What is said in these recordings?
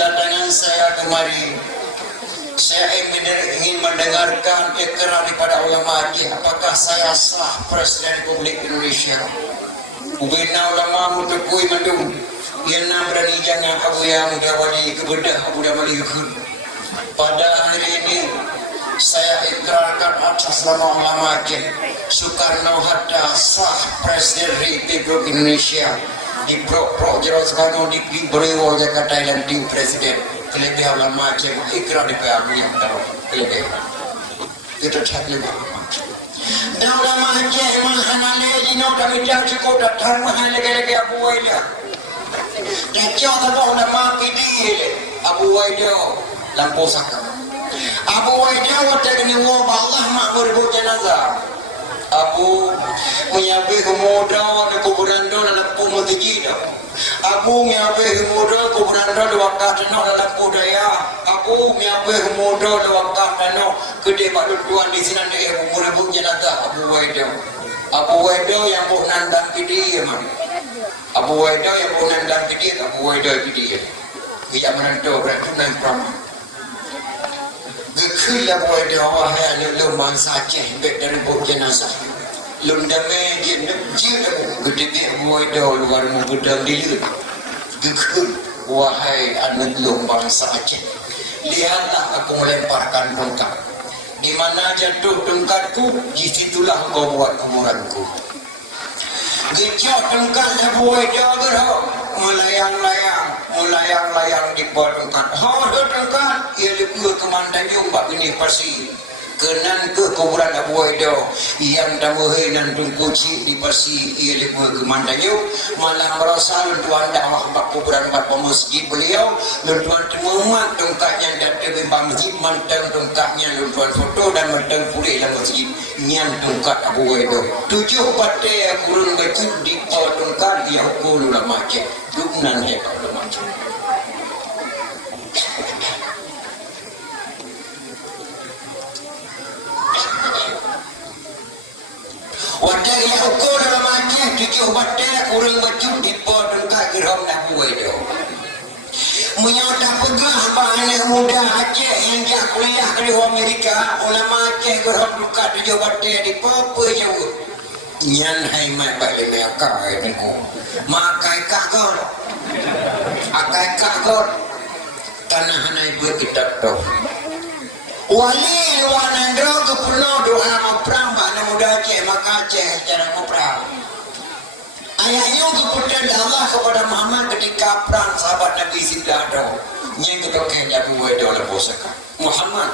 kedatangan saya kemari, saya ingin mendengarkan ikrar daripada ulama Aceh. Apakah saya sah Presiden Republik Indonesia? Ubina ulama mutukui mandung. Yang berani jangan abu yang muda wali kebedah abu dah wali kekun. Pada hari ini saya ikrarkan atas nama ulama Aceh, Soekarno-Hatta sah Presiden Republik Indonesia. Di Pro Jero Soekarno di Beriwo Jakarta dan tim Presiden. Kelebih ulama Aceh ikrar di PAB yang tahu kelebih. Itu cakap dan ulama Aceh mahana jino kami dah cukup datang mahana lagi Abu Waidah. Dan jauh ulama kini Abu Waidah lampu sakam. Abu Waidah waktu ini ngobah Allah makmur jenazah. Abu menyabih muda di kuburan do dalam pumul tijidah. Abu menyabih muda kuburan do di wakaf no dalam budaya. Abu menyabih muda di wakaf no gede pak tuan di sini dia umur jenazah Abu Waidah. Abu Waidah yang mau nandang pidi man. Abu Waidah yang mau nandang pidi Abu Waidah pidi. Dia menantu berarti nan pram. Gekila boy dia wahai lu mangsa Aceh bek dari buk jenazah. Lundame dia nepjil gede boy dia luar mengudang dia. Gekil wahai anak lu bangsa Aceh. Lihatlah aku melemparkan tongkat. Di mana jatuh tongkatku, di situlah kau buat kuburanku. Gejau tongkat boy dia berhak melayang-layang di bawah tongkat. Ada tongkat ia lebih ke Mandayung bab ini pasti kenan ke kuburan Abu Waidah yang damuhe nan tungkuci di pasti ia lebih ke Mandayung malah merasa tuan dakwah bab kuburan bab masjid beliau tuan temumat tongkatnya dan bab masjid mantang tongkatnya tuan foto dan mantang pulih dalam masjid nyan tongkat Abu Waidah 7 patai kurun baju di bawah tongkat yang hukum ulama Aceh dunan hebat ulama Aceh. Wadah yang ukur dalam Aceh 7 batai kurang baju di bawah tongkat geram Abu Waidah. Menyodang pegah anak muda Aceh yang dia kuliah di Amerika. Ulama Aceh geram tongkat 7 batai di Papua jauh. Nyan hai mai balik mereka ini ko. Makai kakor. Akai kakor. Tanah hanai buat kita tahu. Wali wanandro ke pulau doa memperang anak muda Aceh maka Aceh cara memperang. Ayahnya ke putra Allah kepada Muhammad ketika perang sahabat Nabi Sidado. Yang kedoknya Abu Waidah oleh bosaka Muhammad.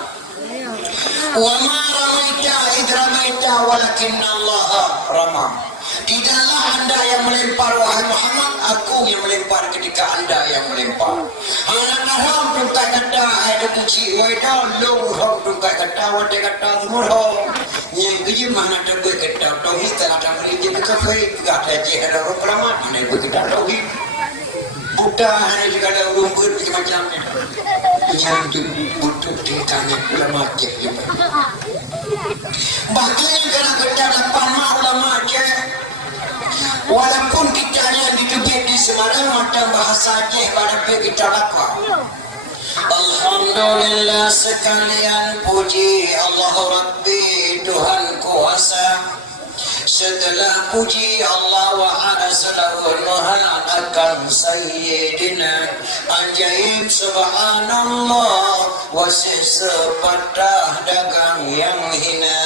Wa ma ramaita id ramaita walakin Allah ramah. Tidaklah anda yang melempar wahai Muhammad, aku yang melempar ketika anda yang melempar. Anak haram tungkai kata ada kunci Waidah lu haram tungkai kata wade kata semua. Yang kerja mana ada buat kata tauhid tak ada melinjil kafir enggak ada je ada orang keramat mana buat kita tauhid. Buddha hanya juga ada rumput macam ni. Yang itu butuh tingkahnya ulama Aceh. Bahkan kerana kita lapan ulama Aceh. Walaupun kita yang dikebit di Semarang macam bahasa Aceh pada kita lakwa. Alhamdulillah sekalian puji Allah Rabbi Tuhan kuasa. Setelah puji Allah wa ala salawatuhan akan Sayyidina Ajaib subhanallah wasih sepatah dagang yang hina.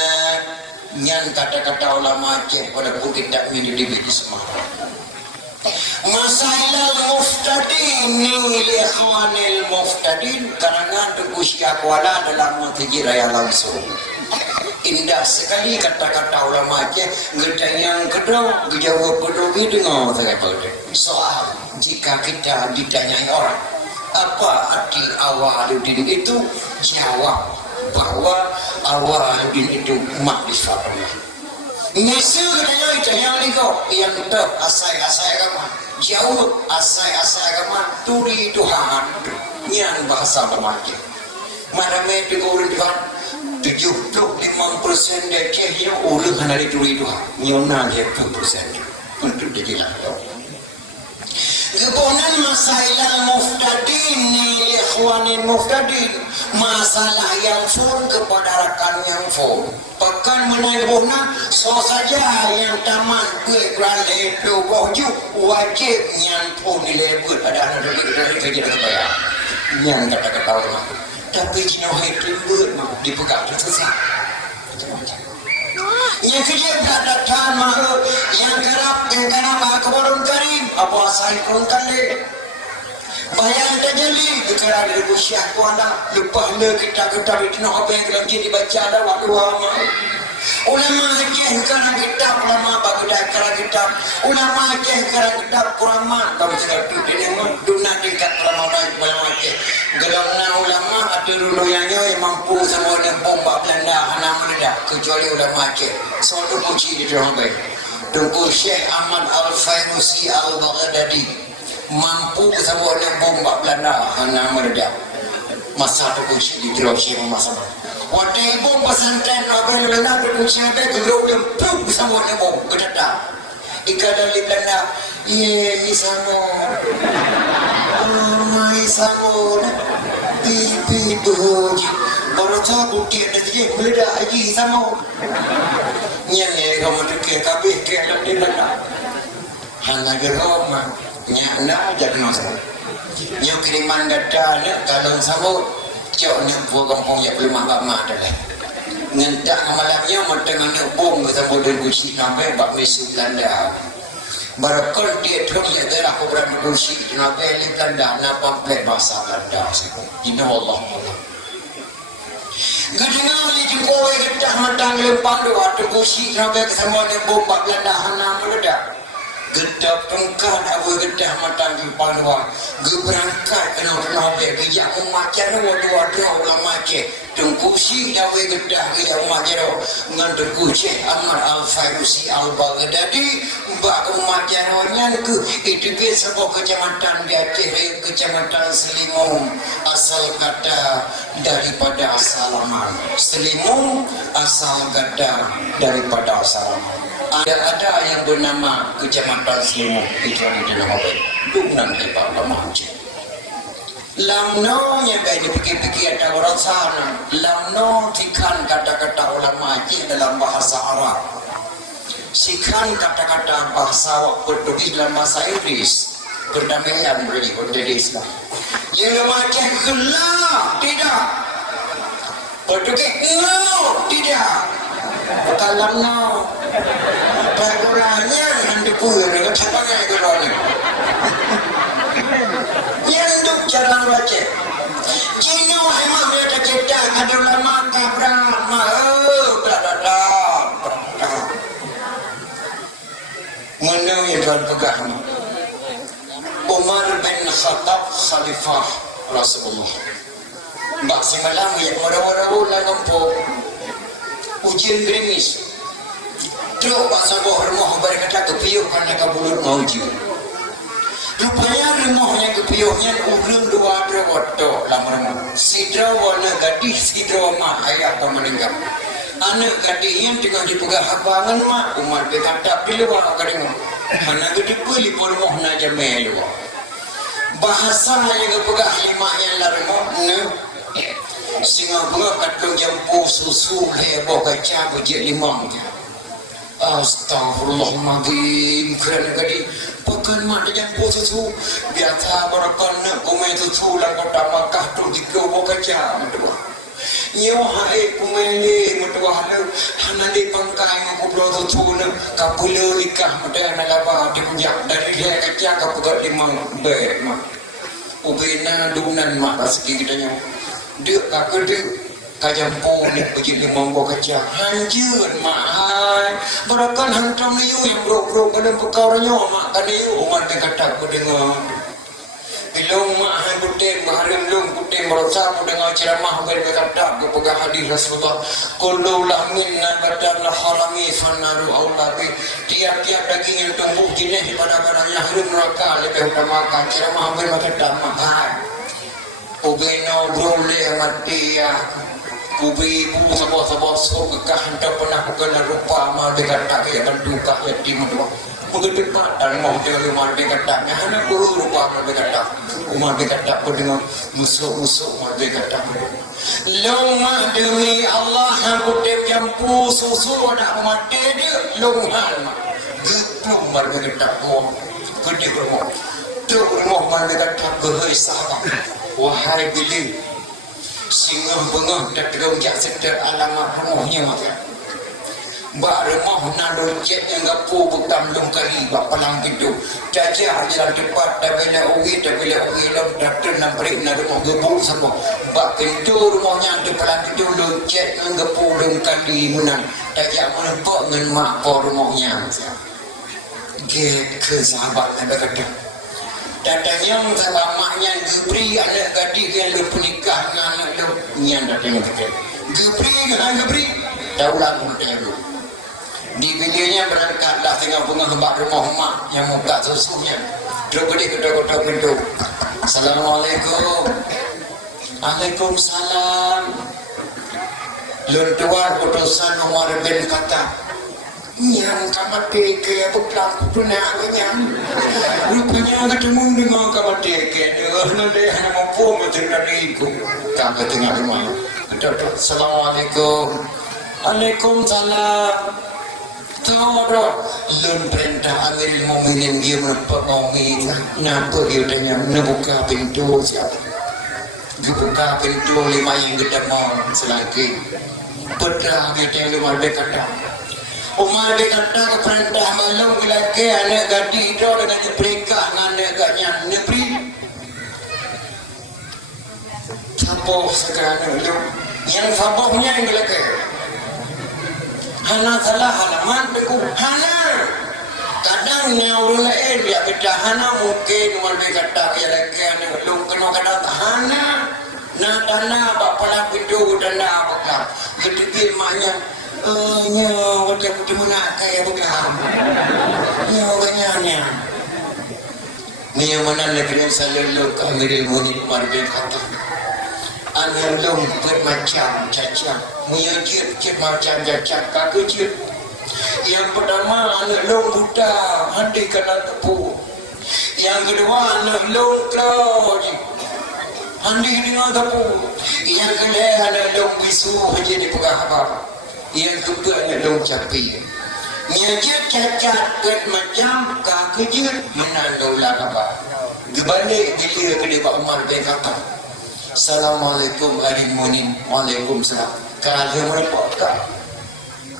Nyan kata-kata ulama Aceh pada bukit tak minum di Semarang. Masailal muftadin li ikhwanil muftadin karena teguh syakwala dalam mutiji raya langsung. Indah sekali kata-kata ulama Aceh. Gedang kedua dijawab peduli dengar soal jika kita ditanyai orang apa arti Awaluddin itu, jawab bahwa Awaluddin itu makrifat Allah. Nasi yang liko yang tetap asai-asai agama jauh asai-asai agama turi Tuhan yang bahasa remaja marame dikorin Tuhan 75% dari Aceh orang hendak turi Tuhan nyona dia 10% untuk dia jelas Gebunan masalah muftadin ni ikhwanin muftadin, masalah yang phone kepada rakan yang phone. Pekan menaibuhna so saja yang taman ke kerana itu boju wajib yang phone dilebut ada anak dari kerja bayar. Yang kata-kata orang. Tapi jino itu dipegang susah. Yang kerja tak datang mahu, yang kerap kebarun karim, apa asal kurun kali. Bayang terjadi, kerana dari usia kuala, lepas le kita itu nak apa yang kita dibaca ada waktu lama. Ulama aja kerana kitab, ulama bagudah kerana kitab, ulama aja kerana kitab kurama. Kamu cakap tu dia memang dunia tingkat ulama aja. Gelamna ulama ada dulu yang mampu sama dengan bomba Belanda anak meledak kecuali ulama Aceh. Suatu puji di dalam baik. Tunggu Syekh Ahmad Al-Fayrusi Al-Baghdadi mampu sama dengan bomba Belanda anak meledak. Masa tu puji di dalam Syekh masa. Waktu bomba pesantren apa Belanda berpuji ada gelap dan pum sama dengan bomba kedadak. Ikan dari Belanda, ye sama. Mai sama pipi boji baru tahu dia nanti meledak lagi sama nyanyi kamu tukar kabeh ke di mana hanya geroma nyana jadi masa yang kiriman data kalau sama cok nyampu kampung yang belum apa-apa adalah ngentak malamnya mendengar bom sama dan gusi sampai bak mesu Belanda barakal dia terus ya darah kubran berusi kenapa ini Belanda napa plek bahasa Belanda ini Allah gadingan li jengkowe gedah matang lempang doa tegusi kenapa kesemua ni bomba Belanda hana meledak gedak pengkan abu gedah matang lempang doa geberangkat kena bijak umatnya dua ulama ke tengkusi dawe gedah bijak umatnya ngan tengkusi Ahmad Al-Fayrusi Al-Baghdadi mbak umatnya ke itu biasa sebuah kecamatan di Aceh kecamatan Selimung asal kata daripada asalaman Selimung asal kata daripada asalaman ada yang bernama kecamatan Selimung itu yang dinamakan Dunan Lepak Lama Aceh. Lamno yang baik dipikir-pikir ada orang sana. Lamno tikan kata-kata ulama Aceh dalam bahasa Arab. Sikan kata-kata bahasa Portugis dalam bahasa Inggris. Perdamaian beri Portugis. Yang ulama Aceh gelap tidak. Portugis no tidak. Bukan lamno. Perkurangnya yang dipulih dengan siapanya itu orang. Yang duk jalan baca. Cina emang mereka cerita ada ulama kabra mana yang tuan pegang Umar bin Khattab Khalifah Rasulullah mbak si malam yang mara-mara ulang kampung ujian gerimis terus bahasa bohormoh berkata kepiuh karena kabulur mauju rupanya rumahnya kepiuhnya ulun dua wato lama-lama sidra warna gadis sidra mah ayah pemeninggal anak gadis yang tengah dipegang habangan mah Umar berkata di luar kadang anak gede beli pun mau nak jamai luar bahasa yang pegang lima yang larmoh singa bunga kadang jampu susu heboh kaca bujik limang Astaghfirullahaladzim kerana gadi pekan mak dia jampu susu biasa berakan nak kumai susu dan kota Makkah tu tiga kaca mentua nyawa hai kumai mentua hana di pangkai ngubro susu nak kapula likah muda nalaba dipunjak dari dia kaca kapugat limang baik mak ubina dunan mak segi kita nyawa dia kakak dia kajampu ni begini mampu kaca hancur mahal berakan hantam ni yang bro-bro pada perkara nyawa mak kan ni umat dia kata aku dengar bilung mak han kutin baharim lung kutin merasa aku dengar ceramah bagi dia kata aku pegang hadis Rasulullah kullu lahminna badan harami fannaru aulabi tiap-tiap daging yang tumbuh jenis pada badan lahir neraka lebih utamakan ceramah bagi dia kata mahal ubino brole mati ya kubi ibu sabah-sabah so kekah hendak pernah bukan rupa amal dengan tak yang duka yatim dua Mengetuk dan mau dia umar berkata, hana guru lupa umar berkata dengan musuh umar berkata. Lama demi Allah aku jampu susu ada mati dia longan. Gitu umar berkata, gede rumah. Tu rumah umar berkata berhai sahabat. Wahai bili, singa bengah dan terunjak sedar alamat rumahnya. Mbak rumah nado jet yang gapu bukan belum kali bak palang pintu. Caca jalan cepat dah bila uwi lam doktor nak beri nak rumah gebuk semua. Bak pintu rumahnya ada palang pintu lo jet yang gapu belum kali menang. Caca menempok dengan mak por rumahnya. Get ke sahabat nak kata. Datang sama maknya gebri anak gadis yang lu penikah dengan anak lu yang datang kata. Gebri daulah pun dia di videonya berangkatlah tengah bunga kembang rumah mak yang buka susunya. Terus ketuk pintu. Assalamualaikum. Waalaikumsalam. Luntuan utusan Umar bin Khattab. Yang kamati ke bukan punanya. Rupanya ketemu dengan kamati ke dia hanya mampu menjadiku. Tak tengah rumah. Assalamualaikum. Waalaikumsalam. Tahu lun perintah Amirul Mukminin dia menempat Mu'min. Kenapa dia tanya buka pintu siapa? Dia buka pintu lima yang kedama selagi. Pedang dia tanya Umar berkata. Umar berkata ke perintah malam lelaki anak gadis itu dengan berikah dengan anak gadisnya negeri. Sabar sekarang itu. Yang sabarnya yang lelaki. Hana salah halaman beku hana kadang ni orang lain dia kata hana mungkin orang dia kata dia lagi belum kena kata hana na tanah bapa lah pintu dan apa kan ketika maknya nya waktu aku mana kaya bukan nya orangnya ni mana negeri sallallahu alaihi wasallam Amirul kata Anak long bermacam cacat, menyejut macam cacat kekejut. Yang pertama anak long buta, handi kena tepu. Yang kedua anak long kloji, handi dengan tepu. Yang ketiga anak long bisu menjadi pengahbar. Yang kedua anak long capi. Menyejut cacat bermacam kekejut menandung lakabah. Kebalik bila kedua Umar bin Khattab. Assalamualaikum warahmatullahi wabarakatuh. Waalaikumsalam. Kalau mereka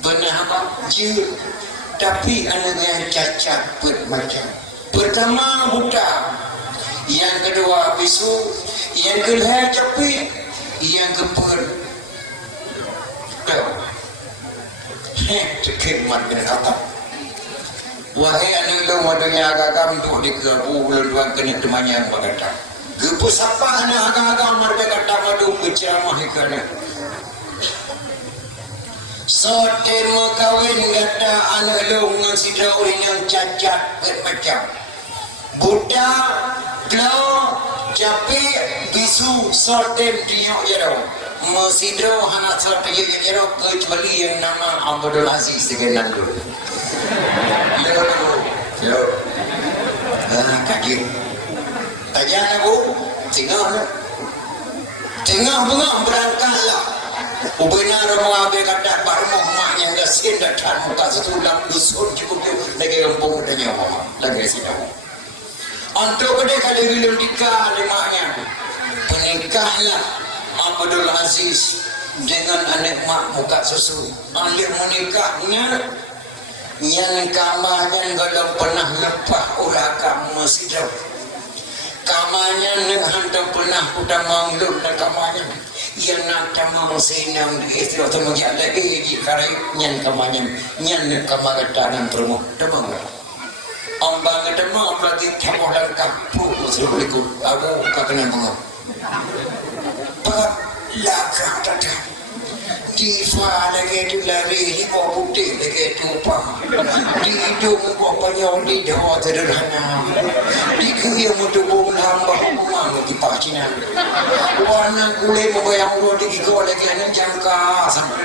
benar apa? Jujur. Tapi anak yang cacat macam. Pertama buta, yang kedua bisu, yang ketiga capit, yang keempat terkemat dengan kata. Wahai anak lu madanya agak untuk dikebu bulan kena temannya yang berkata. Gepus apa anak agak-agak mereka kata madu berceramah ikana. Soten kawin kata anak lu ngasih orang yang cacat macam. Buddha, klau, capi, bisu, soten dia jero. Masidro anak soten dia jero kecuali yang nama Abdul Aziz dengan dulu. Yo. Kaji. Tanya aku, tengah bengah berangkatlah. Ubenar orang ambil kata baru mak yang dah sen datang muka setulang dusun cukup lagi kampung tanya mama lagi sini. Untuk kedai kali belum nikah maknya menikahlah Abdul Aziz dengan anak mak muka susu. Anda menikahnya yang kamarnya kalau pernah lepas ulah kamu sidap. Kamarnya nak hantar pernah udah mangluk dan kamarnya yang nak tamang senang di istirahat menjadi lagi jika nyan kamarnya nyan kamar ketanan termu demang ambang demang berarti tamu dan kampung muslimuliku aku kakena mengap pak lakah tata Diva lagi tu lari lima putih lagi tu apa di hidung bapaknya di dawa sederhana di kiri mutubu menambah rumah di pacinan warna kulit membayang dua di gigi lagi yang jangka sampai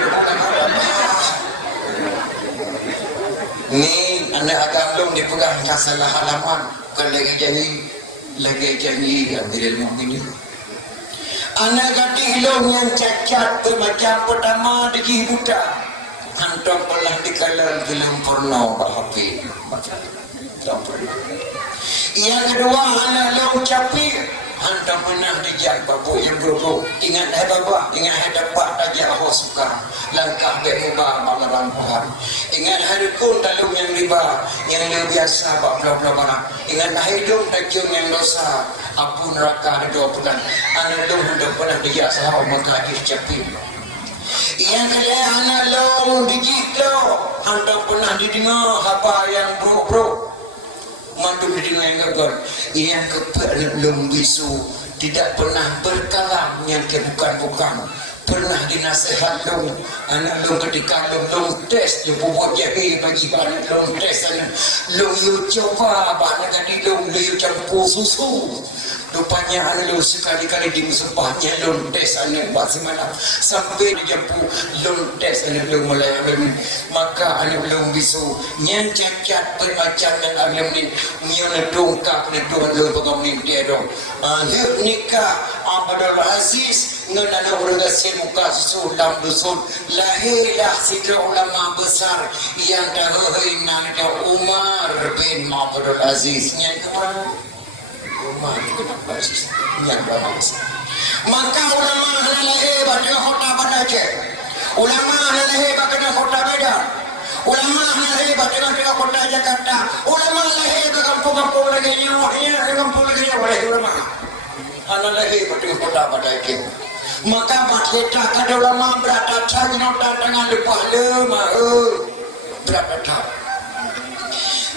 ni anak agak belum dipegang kasalah halaman bukan lagi janji Amirul Mukminin. Anak gadis long yang cacat macam pertama degi buta. Antum pernah dikalar film porno bahapi. Yang kedua anak long capir. Antum pernah dijak babu yang buruk. Ingat hai bapa, ingat hai dapat aja aku suka. Langkah baik mubah malaran paham. Ingat hai dukun talung yang riba, yang lebih biasa bak bla-bla barang. Ingat hai dong tajung yang dosa. Ampun neraka ada 2 bulan. Anak long sudah pernah dijak sahabat maka capir. Yang kedua anak long dijiklo. Antum pernah didengar apa yang buruk-buruk. Mandu didengar yang gagal. Yang kepelum bisu tidak pernah berkalam yang bukan-bukan. Pernah dinasihat long anak long ketika long tes dia buat jahe bagi anak long tes long you coba anak tadi long you campur susu. Rupanya anak long sekali-kali dimusupahnya long tes anak basi malam sampai dijampu long tes anak long melayang. Maka anak long bisu yang cacat bermacam yang alam ni mian dongkap ni dong long pengamin dia dong. Anak nikah Abdul Aziz ngan anak bergasir muka sulam dusun lahirlah sila ulama besar yang dahulu namanya Umar bin Abdul Aziz yang Umar bin Abdul Aziz yang ulama besar. Maka ulama lahir pada kota Aceh, ulama lahir pada kota Medan, ulama lahir pada kota Jakarta, ulama lahir pada kampung-kampung lagi nyawanya kampung lagi nyawanya ulama anak lahir pada kota Aceh. Maka kita kada ulama berada nota dengan lepas lema berada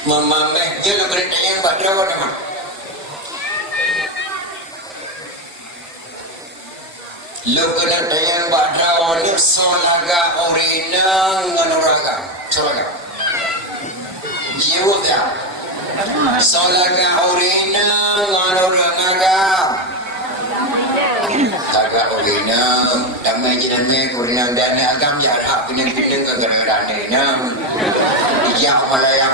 mamameh dia nak berita yang badrawan nama lo kena tayang badrawan ni solaga orina nganuraga solaga jiwa dia solaga orina nganuraga Taga orina, damai jename orina dana agam jarak pinang-pinang ke gara-gara nena. Yang Malaya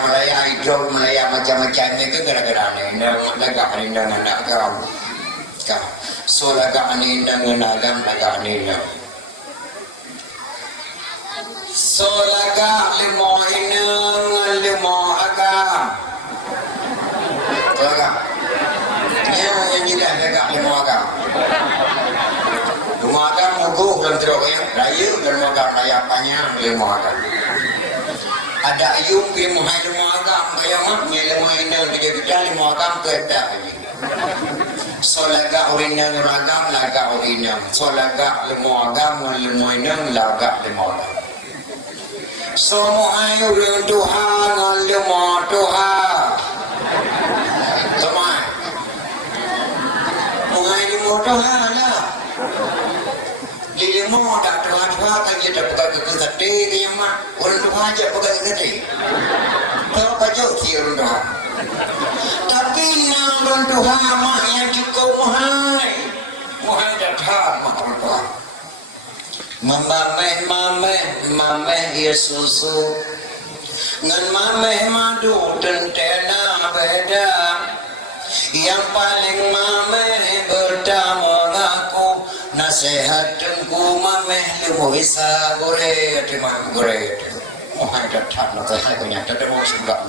idol Malaya macam-macam ni ke gara-gara nena. Laga nena anak agam. So laga nena dengan agam laga nena. So laga limo ina limo agam. Laga. Yang juga laga limo agam. Rumah agam muguh dalam teroknya raya dan rumah agam raya panjang rumah agam ada ayung pilih mahal rumah agam kaya maknya rumah inang kerja-kerja rumah agam kereta so laga orina agam laga orina so laga rumah agam rumah inang laga rumah agam so mohai urin Tuhan rumah Tuhan sama mohai rumah Tuhan lah Lili mau tak terhadap kan dia dapat ke sate ke yang mak orang tu aja pakai sate. Kau baju tiar dah. Tapi nang orang tu mak yang cukup mohai datang mak orang tu. Mameh Yesusu ngan mameh madu tentena beda. Yang paling mameh bertemu aku nasihatku mameh lemu bisa gore terima gore mohon datang nak saya punya tak mau sudah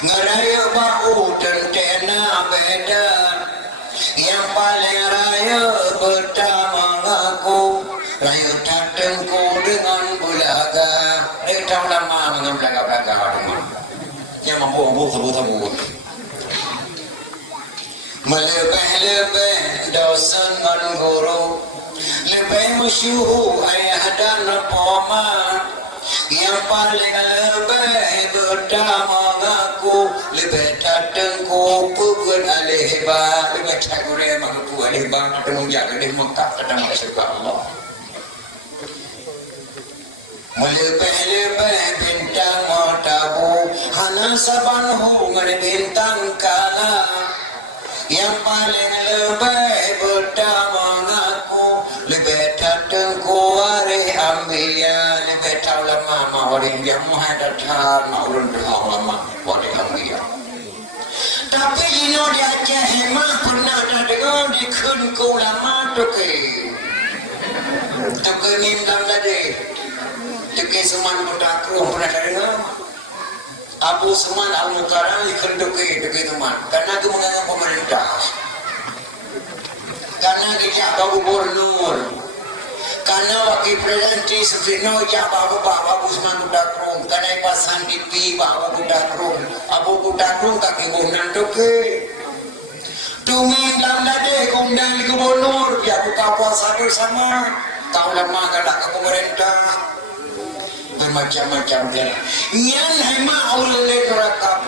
meraya bau tentena beda yang paling raya pertama aku raya datangku dengan bulaga tahu lama dengan belaga-belaga yang mampu sebut-sebut melebih-lebih dosa mengguru lebih masyhur ayah dan poma yang paling lebih bertama aku lebih datangku pun alihba lebih cakure mampu alihba temu jaga di Mekah kadang masuk Allah melebih-lebih bintang matabu hana sabanhu ngene bintang kala yang paling lebih bertama aku lebih datang kuare ambiya lebih tahu lama mawari dia muhadatan maulun ulama wari ambiya. Tapi ini dia jahimah pernah dengar di kun ulama tuke mintam tadi tuke seman butakru pernah dengar Abu Seman Al-Mukarram ikut tuke teman karena aku menganggap pemerintah karena dia gubernur karena wakil presiden Suprino ya Abu Seman Budakrung karena pasan DP Abu Budakrung kaki gubernur tuke Tungin dalam dade kundang di gubernur ya buka puasa bersama kau lama galak ke pemerintah bermacam-macam dia yang hema ulun rakap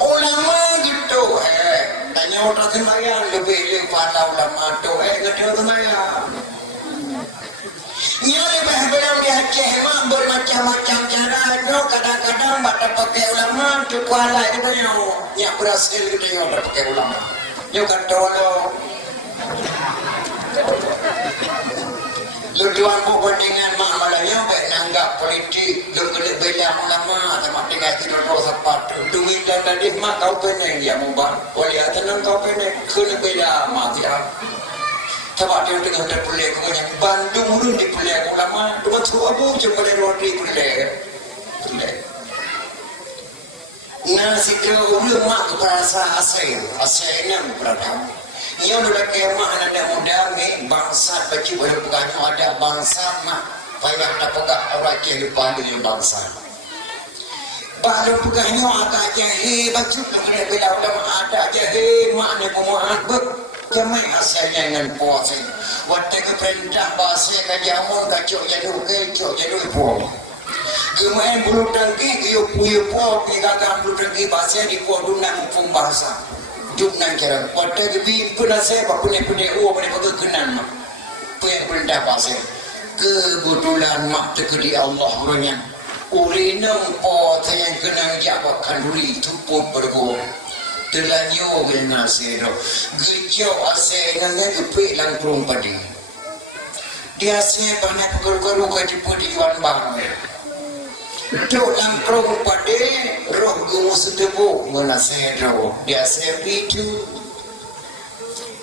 ulama gitu tanya orang semayang lebih pada ulama tu ngerti semayang nya lebih belum dia hema bermacam-macam cara kadang-kadang pada pakai ulama tu kuala itu nya berhasil gitu pada pakai ulama yo kata lo tujuan perbandingan mahalanya baik nanggap politik lu kena bela ulama sama dengan tidur sepatu duit dan tadi mak kau pening dia mubah boleh tenang kau pening kena bela mati sebab dia tengah terpulih kau yang Bandung dulu dipulih ulama cuma tu abu cuma dari roti pulih nasi kau mak berasa asal berada ia sudah kemah ada muda ni bangsa bagi boleh bukan ada bangsa mak payah tak pegak orang yang lupa dengan bangsa baru pegahnya agak jahe baju nak bila ulama ada jahe mak ni pemuat kemai hasilnya dengan puasa waktu ke perintah bahasa kajamun kacau jadul pun kemain bulu tangki iyo po ni gagang bulu tangki bahasa di po dunak pun bahasa jumlah kira pada lebih pernah saya punya uang pada kenan mak punya perintah pasal kebetulan mak terkedi Allah orangnya urinam pot yang kenang jawabkan duri itu pun bergo terlanjur dengan saya gejau asal dengan kepik langkurung padi dia saya banyak perkara kajian di Juan Bang Duk langkrong pada roh gumu setebu menasihro dia sepi tu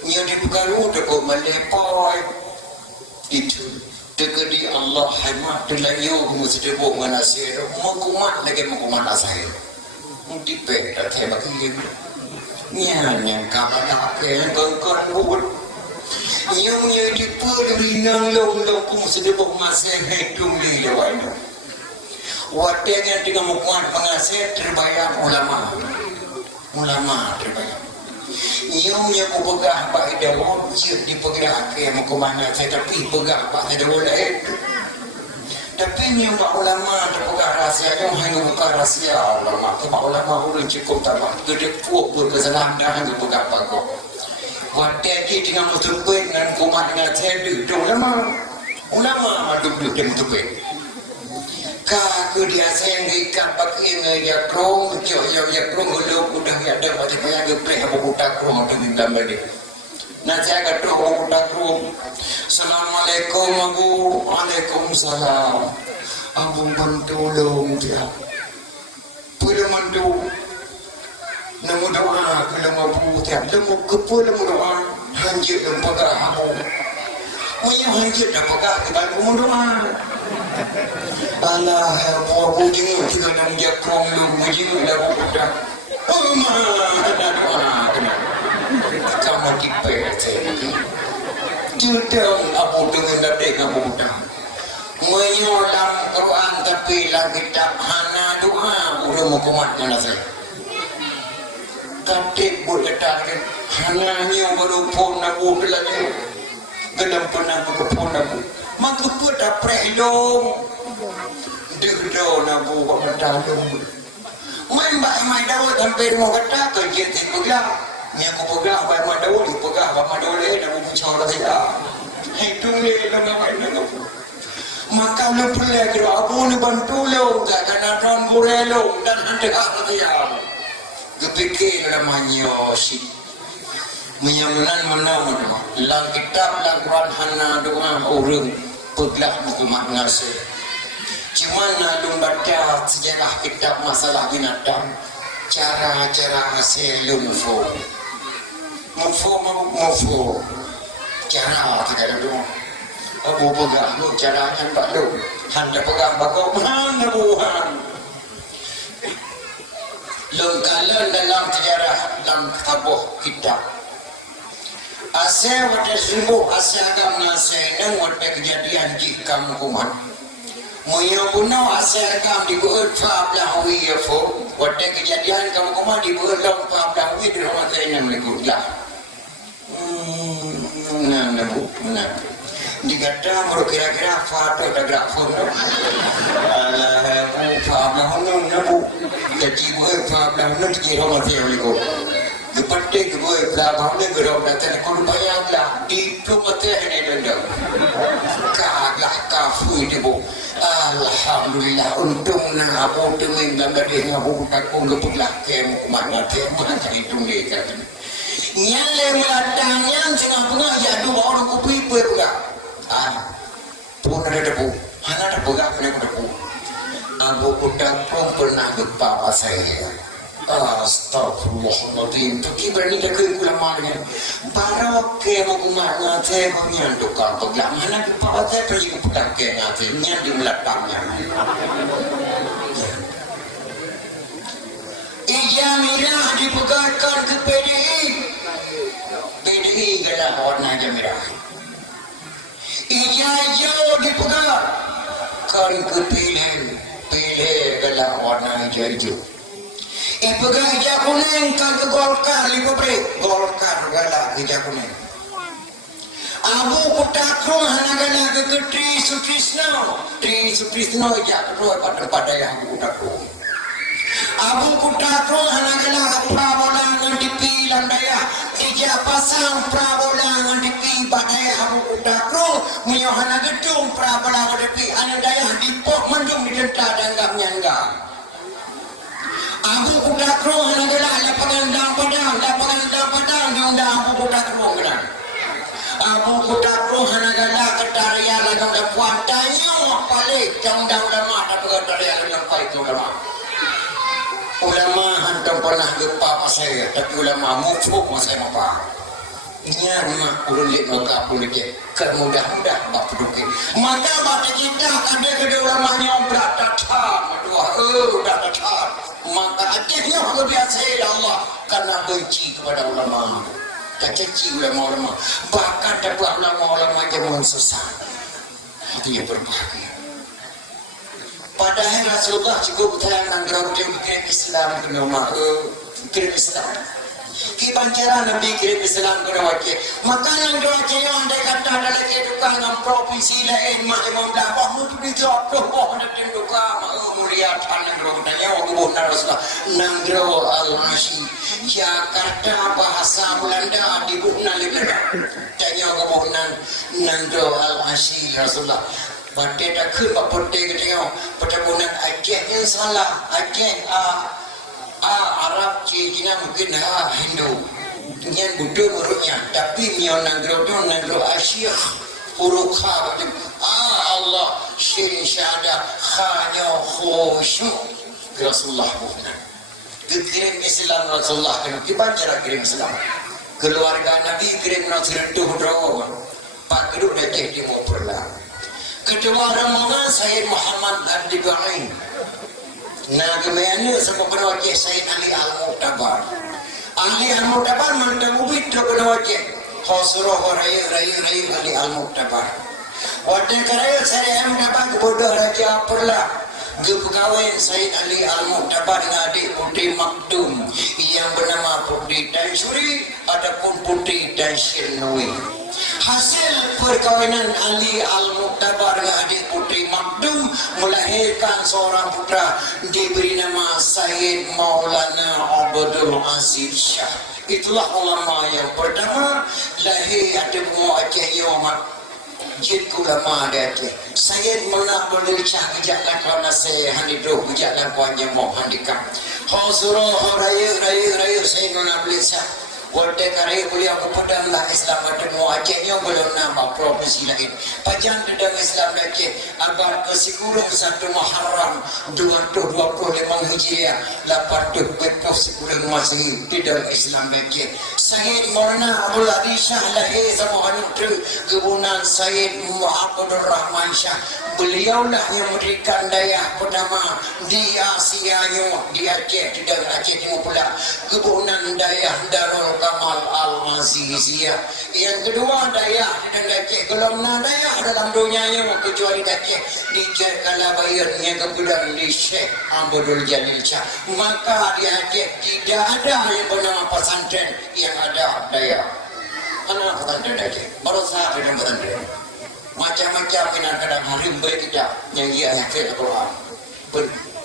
yang dipengaruh dekat melepoi itu dekat di Allah hama telayu gumu setebu menasihro mengkumat lagi mengkumat asahir mungkin tak hebat lagi yang kapan apa yang kongkong buat yang dipeluri nang long gumu setebu masih hidup di lewat Waktunya dengan mukuan pengasih terbayar ulama terbayar. Iunya pegah pak idawam siap dipegah ke mukumana saya tapi pegah pak idawam itu. Tapi ni ulama terpegah rahsia yang hanya buka rahsia ulama ulun cukup tamak gede puak berkesalahan dah hanya pegah pak kau. Waktunya dengan mutukin dan kumat dengan saya itu ulama duduk di mutukin. Kau dia sayang ikan pakai ngajak krong, jauh krong gulung udah ada macam yang gepleh abu budak krong dengan gambar dia. Nanti agak krong budak krong. Assalamualaikum abu, waalaikumsalam. Abu mentolong dia. Pulau mandu, namu doa pulau abu dia. Namu kepul namu doa, hanjir dan pegah abu. Punya hanjir dan pegah kita namu doa. Allah mau bujing kita nak jakrong lu bujing dah budak. Oh mana kamu dipet lagi. Judang abu dengan dadek abu budak. Menyolam Quran tapi lagi tak hana doa udah mau kumat mana saya. Tapi boleh tarik hananya baru pun abu lagi. Gedam pernah pun abu. Maka pun dah prelong. Degdo nabu pementalan. Main mai daud hampir mau kata kerja tiga. Ni aku pegang mai daud dipegah mai daud dah bicara saya. Hitung dia kena main aku. Maka lu perlu kira abu ni bantu lo tak kena don burelo dan hendak dia. Kepikir namanya si. Menyamanan mana lang kitab lang Quran hana doa orang pegelah buku makna se. Cuma nak baca sejarah kitab masalah binatang, cara-cara selun mufo cara kita doa. Abu pegang lu cara yang baru, handa pegang bakau mana buhan. Lengkalan dalam sejarah dalam tabuh kitab. Asal wadah sembuh asal agam nasihat wadah kejadian jika mukuman. Muya punau asal agam dibuat fablah wiyafu wadah kejadian kamu kuman dibuat fablah wi di rumah saya yang lekutlah. Nah. Digada baru kira-kira fablah dah grafun. Alah fablah nabu. Jadi buat fablah nanti di rumah saya yang lekut. Kepada gue belakang ni gerak datang kau bayanglah diplomat ni dendam kalah kafu itu bu alhamdulillah untungnya aku demi gambar aku takut gepuklah kem mana itu ni kan nyale melatangnya jangan pernah jadu orang kopi pula pun ada bu hana ada buka punya bu aku udang pun pernah lupa saya. Astagfirullahaladzim. Pergi berani dah ke ulama-nya. Barok ke makumah ngate banyan tukar peglang. Mana kepada saya pergi ke pedang ke ngate. Nyan di melatangnya. Ija mirah dipegangkan ke PDI. PDI galah warna aja mirah. Ija hijau dipegangkan ke pilih galah warna hijau. Pegang hijau kuning kan ke Golkar Golkar galak hijau kuning. Abu Kutakro hana ke Tri Sutrisno hijau kedua pada yang Abu Kutakro. Abu Kutakro hana ke Prabowo nanti pilan daya hijau pasang Prabowo nanti pi badaya Abu Kutakro menyohana gedung Prabowo nanti anu daya dipok mendung di denta danggam nyangga. Abu Kutakro adalah lapangan padang diundang Abu Kutakro kan. Abu Kutakro adalah ketarya ladang dan puantanya palik undang ulama dan ketarya ladang palik ulama. Ulama hantam pernah lupa pasal tapi ulama mufuk masa apa. Nya mah ulit maka ulit kemudah-mudah bapuduke. Maka baca kita ada kedua ulamanya berata dua berata. Maka akhirnya aku biasa Allah karena benci kepada ulama. Caci ulama bahkan dapat ulama yang susah. Itu yang berbahagia. Padahal Rasulullah cukup terang dan kirim Islam ke rumah kirim Islam. Kibancara Nabi kirim Islam ke wajah. Maka yang wajah yang anda kata adalah kedudukan provinsi lain macam belakang itu dijawab doa dan duka mulia tanah rodanya wabah Rasulullah Nanggro Al-Hashi Jakarta bahasa Belanda dibuhna libera tanya kebuhnan Nanggro Al-Hashi Rasulullah pada dah ke papote ketengok pertemuan Aceh yang salah Aceh Arab Cina mungkin Hindu dengan Buddha urutnya tapi nyo Nanggro Asia huruf Kha Allah syirik syahadah hanya khusyuk Rasulullah bukan kirim Islam Rasulullah kena dibaca kirim Islam keluarga Nabi kirim Rasulullah itu berdoa Pak Keduk dah jadi mau pulang kedua rombongan Sayyid Muhammad Abdi Bain nah kemudian sama penwajib Sayyid Ali Al-Muqtabar mantan ubid tu penwajib khosroh raya Ali Al-Muqtabar wadah karaya saya mendapat kebodoh Raja Perlah kepegawaian Sayyid Ali Al-Muqtabar dengan adik Putri Makdum yang bernama Putri Dansuri adapun Putri Dansyirnui. Hasil perkawinan Ali Al-Muqtabar dengan adik Putri Makdum melahirkan seorang putra diberi nama Sayyid Maulana Abdul Aziz Shah. Itulah ulama yang pertama lahir ada Mu'ajah Yomat jid ulama ada Sayyid Maulana Abdul Shah kejalan kerana saya handidruh kejalan kuanya mau handikam Khosroh raya Sayyid Maulana Abdul Shah Wate kare boleh aku padam lah Islam ada mau Acehnya belum nama provinsi lain. Pajang dedang Islam Aceh agar kesigurung 1 Muharram 2025 Hijriah 8 Masehi di dalam Islam Aceh. Syed Maulana Abdul Aziz Shah lahir sama antara kebunan Syed Muhammadur Rahman Shah. Beliau lah yang memberikan daya pertama di Asia di Aceh, di dalam Aceh Timur pula kebunan daya Darul Kamal Al-Maziziyah. Yang kedua daya di dalam Aceh gelomna daya dalam dunia kecuali Aceh di Kalabayarnya kebunan di Syekh Abdul Jalil Shah. Maka di Aceh tidak ada yang bernama pesantren yang ada daya. Mana pesantren Aceh? Baru saya dalam pesantren. Macam-macam kadang hari baik tidak yang ia hafal Al-Quran.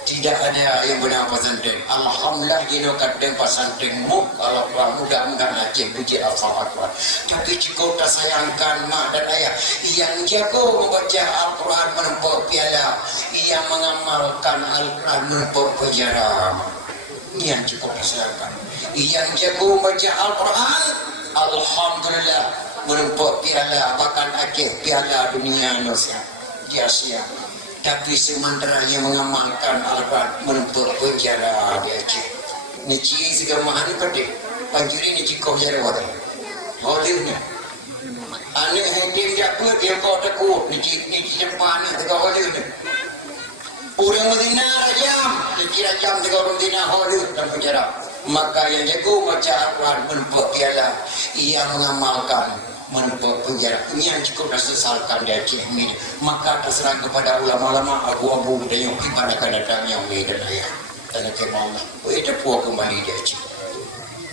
Tidak ada yang benar pesantren. Alhamdulillah kita kadang pesantrenmu kalau mudah-mudahan Aceh puji Al-Quran. Tapi jika tak sayangkan mak dan ayah yang jago membaca Al-Quran menempuh piala, yang mengamalkan Al-Quran menempuh penjara. Yang cukup disayangkan. Yang jago membaca Al-Quran, alhamdulillah menempuh piala, bahkan Aceh piala dunia Indonesia di Asia. Tapi sementara yang mengamalkan Al-Quran menempuh penjara di Aceh. Nici segamahan pedih. Panjuri nici kau jari wadah. Olehnya. Anak hakim japa dia kau takut. Nici jempana tegak olehnya. Orang Medina rajam. Nici rajam tegak orang Medina oleh dalam penjara. Maka yang jago baca Al-Quran menempuh piala, ia mengamalkan menempuh penjara. Ini yang cukup disesalkan di Aceh ini. Maka terserah kepada ulama-ulama abu-abu dan yang ibadah datang yang dan ayah dan kemauan. Itu puak kembali di Aceh.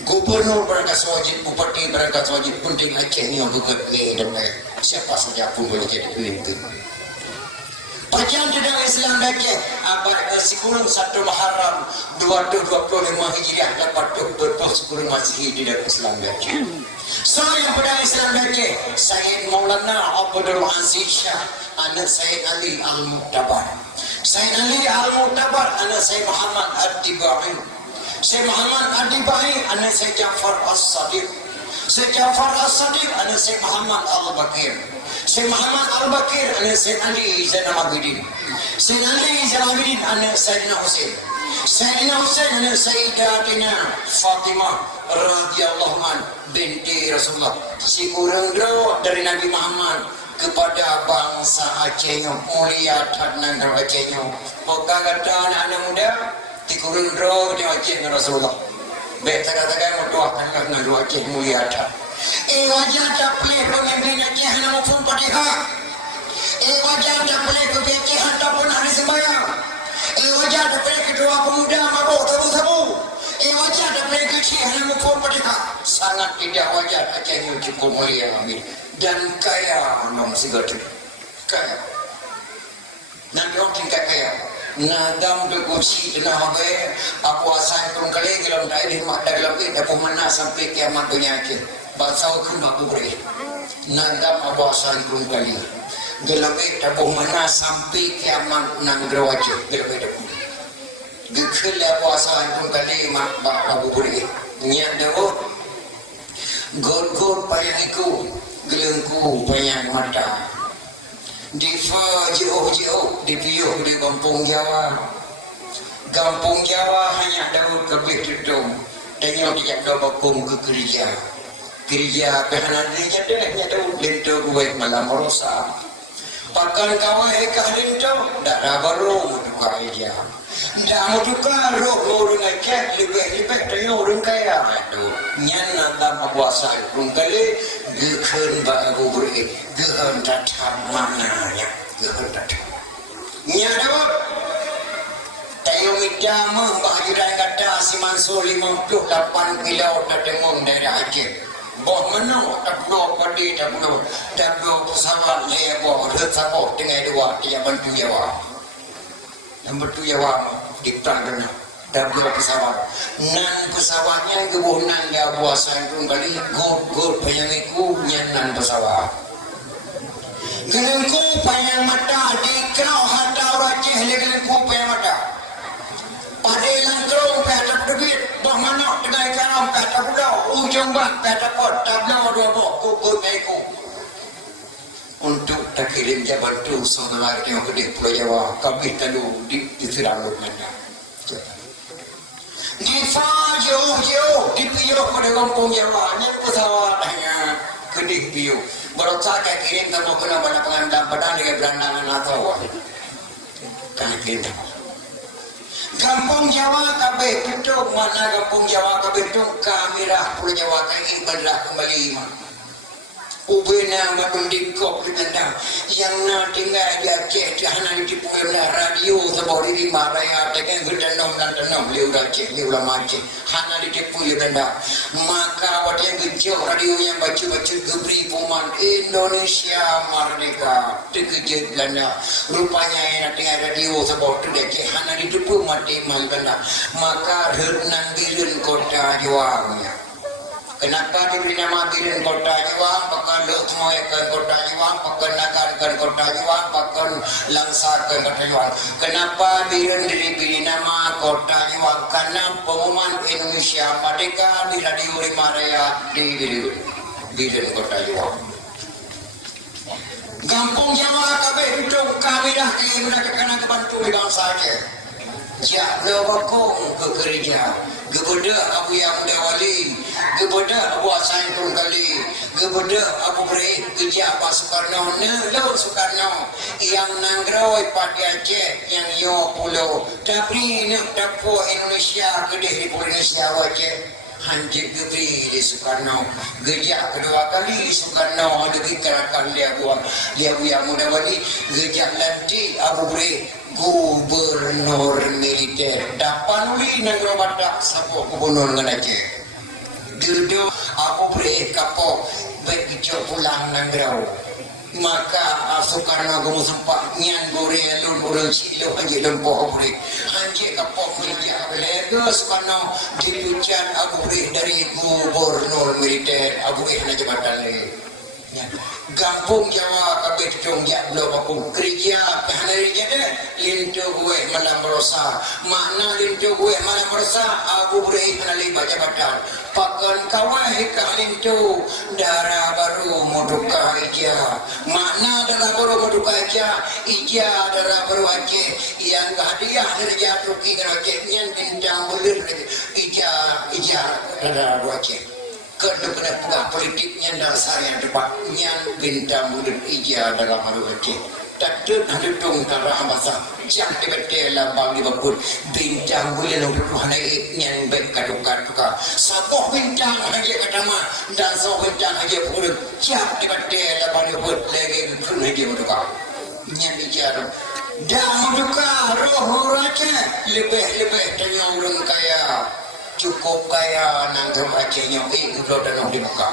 Gubernur berangkat wajib, bupati berangkat wajib penting Aceh ini yang bukan dan ayah. Siapa saja pun boleh jadi pemimpin. Pajang dalam Islam Aceh abad sekurang 1 Muharram 2025 Hijriah 8 Masehi di dalam Islam Aceh. So yang pada Islam Aceh, Syed Maulana Abdul Aziz Shah, anak Syed Ali Al-Muqtabar. Syed Ali Al-Muqtabar, anak Syed Muhammad Ad-Dibai. Syed Muhammad Ad-Dibai, anak Syed Jafar As-Sadiq. Syed Jafar As-Sadiq, anak Syed Muhammad Al-Bakir. Syed Muhammad Al-Bakir, anak Syed Ali Zainal Abidin. Syed Ali Zainal Abidin, anak Sayyidina Husain. Sayyidina Husain, anak Sayyidatina Fatimah radhiyallahu an binti Rasulullah. Si kurang dari Nabi Muhammad kepada bangsa Aceh mulia dan Aceh. Poka kata anak-anak muda ti kurang di Aceh Rasulullah. Baik kata-kata mutuakan dengan Aceh mulia tak. Wajah tak boleh pemimpin Aceh nama pun padihak. Wajah tak boleh kebeci ataupun hari sembahyang. Wajah tak boleh kedua pemuda mabuk tabu-tabu. Wajah tak boleh kecil nama pun padihak. Sangat tidak wajar Aceh yang cukup mulia amin. Dan kaya nom sigatu. Kaya. Nanti orang tingkat kaya. Nadam berkusi dengan apa aku asal turun kali dalam daerah mak dalam itu aku mana sampai kiamat dunia akhir. Bangsa aku nak beri. Nadam aku asal turun kali dalam itu aku mana sampai kiamat nang gerawaje dalam itu. Gekil aku asal turun kali mak aku beri. Niat dawat. Gol-gol payangiku, gelengku payang mata. Di jauh-jauh di piuh di kampung Jawa. Kampung Jawa hanya Daud lebih tutung dan yang tidak ada bakung ke gereja. Gereja pehanannya dia Daud lento gue malam rosa. Pakan kawai kahlinto dak baru mutuka aja. Ndak mutuka roh orang aja lebih dari orang kaya. Aduh, nyan nanda puasa pun kali geken ba aku beri gehen datang mananya gehen datang. Nya dapat tayo midama baju dan kata si Mansur 58 kilo datang dari Aceh. Boh menang tak perlu padi tak perlu pesawat dia boh resapok dengan dua dia bantu Jawa yang bantu Jawa di Pranggana tak perlu pesawat nan pesawatnya kebunan dia puasa itu kali god penyangiku nyanan pesawat gelengku payang mata di kau hata Aceh gelengku payang mata pada langkau peta debit, bah mana tengah karam peta pulau, ujung bang peta pot, tablau dua bok, kukur maiku. Untuk tak kirim jabat tu, songar tengok kedai Pulau Jawa, kami tadu di Firanggut mana. Di jauh, di Piyok pada kampung Jawa, ni pesawat hanya kedai Piyok. Baru saja kirim kamu kena pada pengandang padang dengan berandangan atau kan kirim. Kampung Jawa kabeh pituk mana kampung Jawa kabeh pituk kamera Pulau Jawa kaki bandar kembali. Ubena madundikop dengan yang na tinggal di Aceh jahana di pulau radio sebab di Malaya dengan gedanom dan danom liu Aceh liu lama Aceh hana di pulau benda maka waktu yang gejok radio yang baca-baca gebri puman Indonesia Merdeka terkejut Belanda rupanya yang tinggal radio sebab tu Aceh hana di pulau mati mal benda maka renang biren kota Jawanya. Kenapa diberi nama Biren Kota Jawang, pakan Lekmoekan Kota Jawang, pakan Nagarkan Kota Jawang, pakan Langsakan Kota Jawang. Kenapa Biren diberi nama Kota Jawang? Karena pengumuman Indonesia Merdeka di Radio Rimaraya di Biren Kota Jawang. Kampung Jawa kabeh hidup kami dah kena kebantu megang saja. Jak lewakong ke gereja. Kepada Abu Yang Muda Wali, kepada Abu Hasan Tunggali, kepada Abu Beri kerja Pak Soekarno, Nelo Soekarno, yang nanggroi pada Aceh, yang yo pulau, tapi nak dapur Indonesia kedai di Indonesia wajah. Hanjit gebri di Soekarno, gejak kedua kali Soekarno ada dikerakan dia buang, dia Yang Muda Wali, gejak nanti Abu Beri Gubernur militer dapat uli negara badak sabu gubernur dengan Aceh gerdo aku beri kapok baik hijau pulang negara maka Soekarno kamu sempat nyan gore lun orang silo aja dan boh beri anjir kapok kerja lega Soekarno dipucat aku beri dari gubernur militer aku beri nak jabatan lagi. Kampung Jawa kabeh dong jak belum aku kerja hari jadi lintu gue mana merosa makna lintu gue mana merosa aku beri kenali baca baca pakan kawai kah lintu darah baru muduka ija makna darah baru muduka ija darah baru aja yang hadiah dari jatuh kira yang bintang bulir ija darah baru aja kena pegang politiknya dasar yang depannya bintang bulan ija dalam halu Aceh tak ada dong darah masa jangan dibetul lambang di bakul bintang bulan untuk naik yang baik kaduka saboh bintang aja katama dan saboh bintang aja bulan jangan dibetul lambang di bakul lagi pun aja muduka yang bicara dah muduka roh Aceh lebih tanya orang kaya cukup kaya nanggung Acehnya udah dan di muka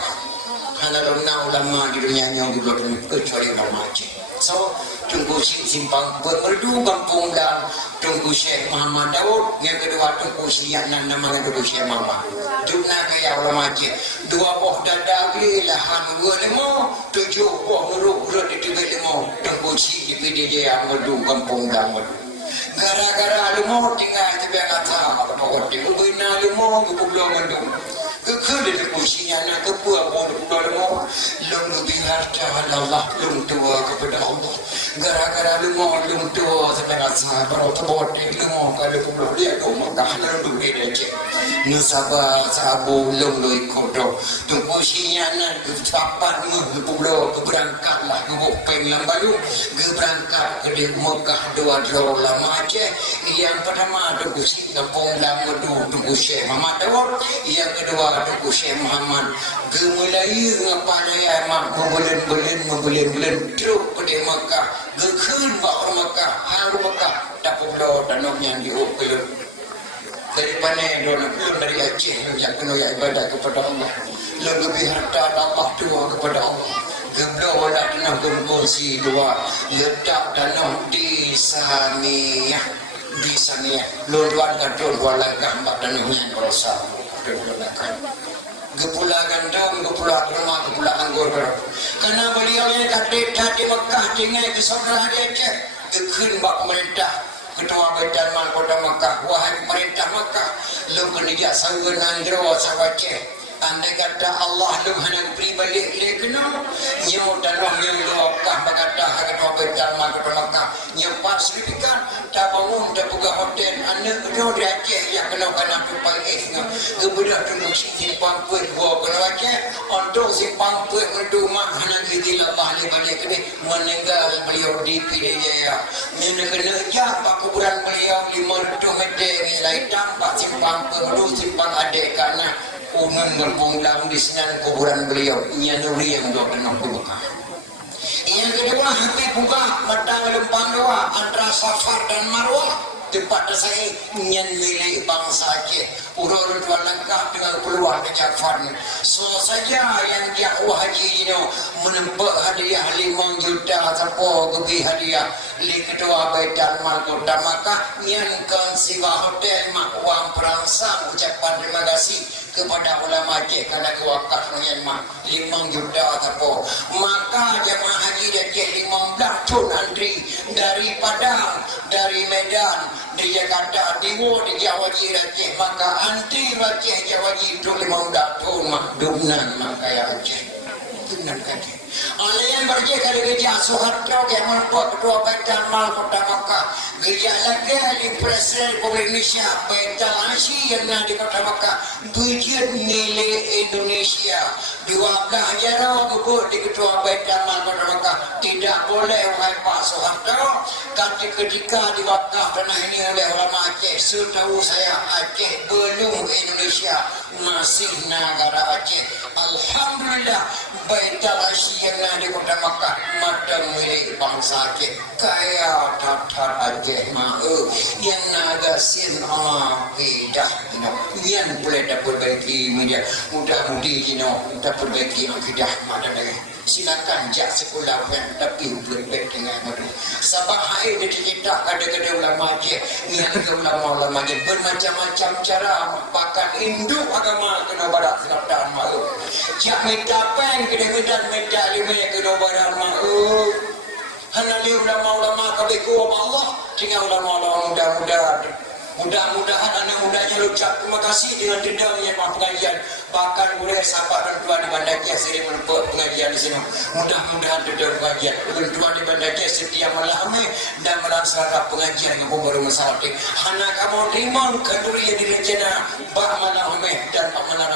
hana ulama di dunia yang udah dan kecuali ulama Aceh so tunggu simpang bermerdu kampung dan tunggu Syekh Muhammad Daud yang kedua tunggu sianan nama tunggu Syekh Muhammad jumlah kaya ulama Aceh dua boh dada beli lahan 25 7 boh muruk di 35 tunggu si di PDJ yang merdu kampung dan merdu gara-gara lumur tinggal di Bekata apa kote ubina lumur ke pulau Mendung kekele di kursinya nak ke pulau lumur lum lebih harta Allah lum tua kepada Allah gara-gara lumur lum tua sebegasa baru terbote lumur kalau pulau dia tu maka lum beda je nusaba sabu lum loi kodo tu kursinya nak ke papan ke pulau ke berangkatlah ke bopeng lambalu ke berangkat ke di Mekah dua lama Aceh yang pertama tunggu si kampung lama tunggu Syekh Muhammad Daud yang kedua tunggu Syekh Muhammad gemulai ngapanaya mak membelin truk pada Mekah gekun bak Mekah haru Mekah tak perlu tanah yang diukur dari panen dari Aceh yang kena ibadat kepada Allah lebih harta Allah tua kepada Allah gemlo dah tenang gembosi dua letak tanah di Samiyah luruan kadun wala gambar tanahnya berusaha berulakan gepula gandang gepula rumah gepula anggur karena beliau yang tadi Mekah tinggal ke saudara dia gekun bak pemerintah Ketua Baitul Mal Kota Makkah, wahai pemerintah Makkah, lu kerja sanggunan draw sabace. Andai kata Allah lu hendak beri balik le kena nyo tanah yang lokah berkata ketua Baitul Mal Kota Makkah nyo pas sertifikat tak bangun tak buka hotel anak kena di Aceh yang kena kena tupai esnya kebedah tu simpang puan gua kena Aceh untuk simpang puan mendu mak hanan lidil Allah le balik kene meninggal beliau di Pidijaya ni kena ja pak kuburan beliau di Merdu Medan nilai tampak simpang puan simpang adik kana unun berpulang di sinan kuburan beliau ia nuri yang dua kena buka. Yang kedua hati buka mata lempang doa antara Safar dan Marwah tempat saya nyan milik bangsa Aceh urut dua langkah dengan peluang kejaksaan so saja yang dakwah haji ini menempuh hadiah 5 juta atau lebih hadiah li ketua Baitul Mal Kota Makkah nyan kan siwa hotel mak uang perangsang ucapan terima kasih kepada ulama Aceh karena kewakaf yang mak 5 juta atau maka jemaah haji Aceh 15 ton antri dari Padang dari Medan di Jakarta Timur di Jawa Aceh maka antri Aceh Jawa itu 15 ton mak dunan maka ya Aceh dunan Aceh oleh yang berjaya kali gereja Soeharto yang membuat ketua Baitul Mal Kota Makkah gereja lagi di Presiden Republik Indonesia Baitul Asy yang di Kota Makkah tujuan nilai Indonesia 12 jarak membuat di ketua Baitul Mal Kota Makkah tidak boleh oleh Pak Soeharto ketika diwakaf tanah ini oleh ulama Aceh setahu saya Aceh belum Indonesia masih negara Aceh Alhamdulillah Baitul Asy yang di Kota Makkah mata milik bangsa Aceh kaya tatar Aceh mau yang naga sin akidah yang boleh dapat perbaiki media mudah-mudi dapat perbaiki akidah mana lagi silakan jak sekolah yang tapi berbeda dengan itu sabah hai kita ada ulama Aceh yang ada ulama-ulama Aceh bermacam-macam cara bahkan induk agama kena barat selatan malu jak minta pen kena minta lima kena barat malu hanali ulama-ulama kabiku Allah tinggal ulama-ulama mudah-mudahan anak mudanya ucap terima kasih dengan dendamnya pengajian bahkan boleh sahabat dan tua di Bandar Aceh sering menempuh pengajian di sini mudah-mudahan dendam pengajian dan tua di Bandar Aceh setiap malam dan melaksanakan pengajian yang baru masalah anak kamu terima kenduri yang direncana bah malam dan pak malam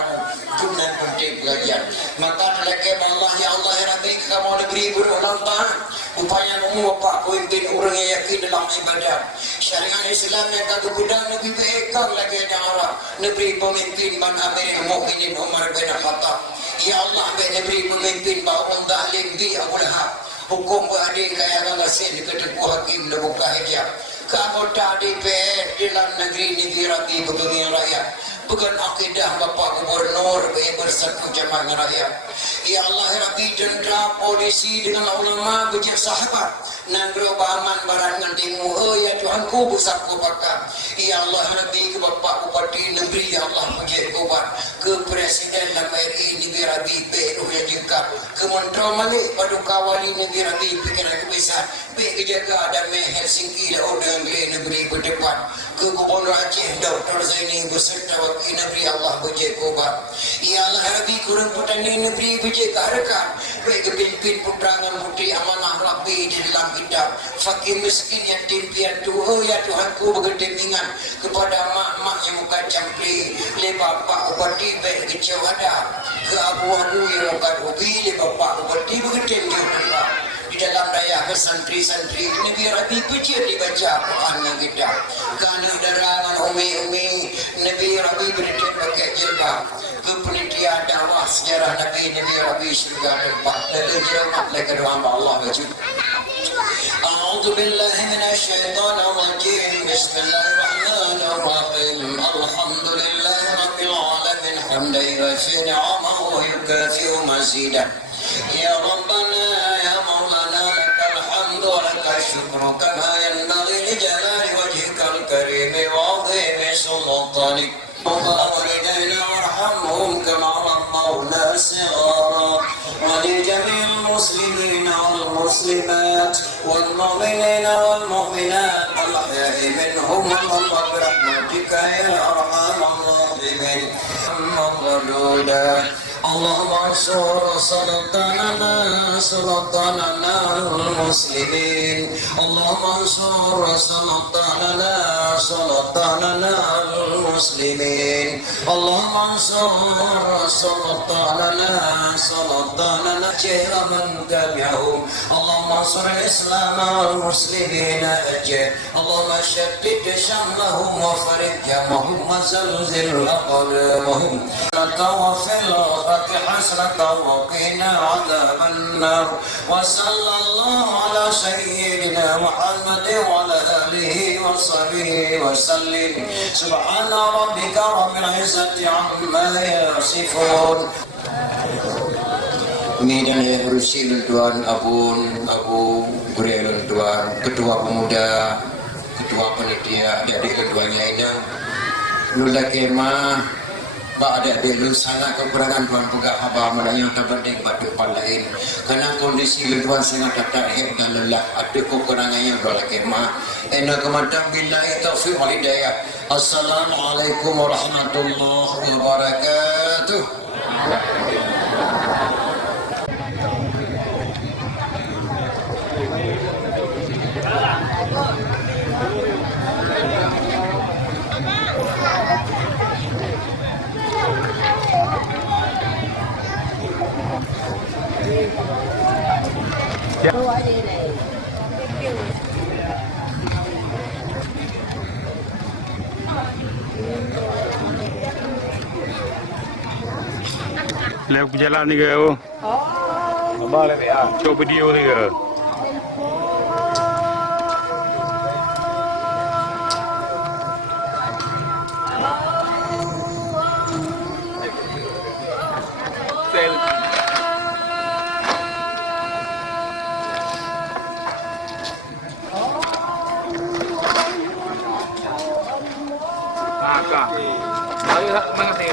guna penting pengajian maka terlekeh Allah ya Allah ya Rabbi kamu negeri berulang tahun upaya umum bapak pemimpin orang yang yakin dalam ibadah syariat Islam yang kagak gudang lebih baik lagi ada orang negeri pemimpin man Amirul Mukminin Umar bin Khattab ya Allah negeri pemimpin bawang zalim bi Abu Lahab hukum beradil kaya ngalasin ketepuh hakim lebuka hijab kamu tadi dalam negeri rakyat begini rakyat bukan akidah Bapak Gubernur bersatu jamaah rakyat ya Allah Rabbi dendra polisi dengan ulama bejak sahabat nanggro baman barangan timu ya Tuhanku besarku bakar ya Allah Rabbi ke Bapak Bupati negeri ya Allah bejak kubat ke Presiden RI negeri Rabbi Peru yang juga ke Menteri Malik Paduka Wali negeri Rabbi pikiran kebesar ke jaga dan Helsinki dan orang negeri berdepan ke Gubernur Aceh Dr. Zaini beserta wakil negeri Allah bejak kubat ya Allah Rabbi kurang putan negeri bejak keharkan baik kepimpin peperangan putri amanah Rabbi di dalam kitab fakir miskin yatim piatu ya Tuhanku bergedingan kepada mak-mak yang muka campli le bapak ubati baik kecewada ke Abu Wadu yang muka ubi le bapak ubati bergedingan di dalam daya ke santri-santri ini biar Nabi baca dibaca Quran kita kerana darangan umi-umi Nabi Nabi berikan pakai jilbab ke penelitian dakwah sejarah Nabi Nabi surga tempat dan jilbab mereka doa Allah baca A'udzu billahi minasy syaithanir rajim Bismillahirrahmanirrahim Alhamdulillahi rabbil alamin hamdan yuwaffi ni'amahu wa yukafi'u mazidah Ya Rabbana ya Maulana lakal hamdu wa lakal syukru kama yanbaghi li jalali wajhikal karim wa 'azimi sultanik والدينا وارحمهم كما ربونا صغارا ولجميع المسلمين والمسلمات والمؤمنين والمؤمنات الأحياء منهم والأموات برحمتك يا أرحم الراحمين. اللهم انصر سلطاننا المسلمين. اللهم انصر سلطاننا المسلمين. اللهم انصر سلطاننا خير من تبعهم. اللهم انصر الإسلام والمسلمين أجل. اللهم شتت شملهم وفرج جمعهم وزلزل أقدامهم. نتوفى حسنة وقنا عذاب النار. وصلى الله على سيدنا محمد وعلى آله وصحبه وسلم. سبحان ربك رب العزة عما يصفون. Ini dan yang berusia Tuan Abu Gurel Tuan Ketua Pemuda, Ketua Panitia, adik-adik ketuanya lainnya, Lula Kemah, ada dulu sangat kekurangan Tuhan pegah haba menanya terbanding pada depan lain. Karena kondisi Tuhan sangat tak dan lelah, ada kekurangannya Tuhan kemah. Ena kemadam billahi taufiq wal hidayah. Assalamualaikum warahmatullahi wabarakatuh. Lewat berjalan ni ke? Oh. Abang lewat ya. Cuba video ni ke? Sel. Maka. Mari mengerti.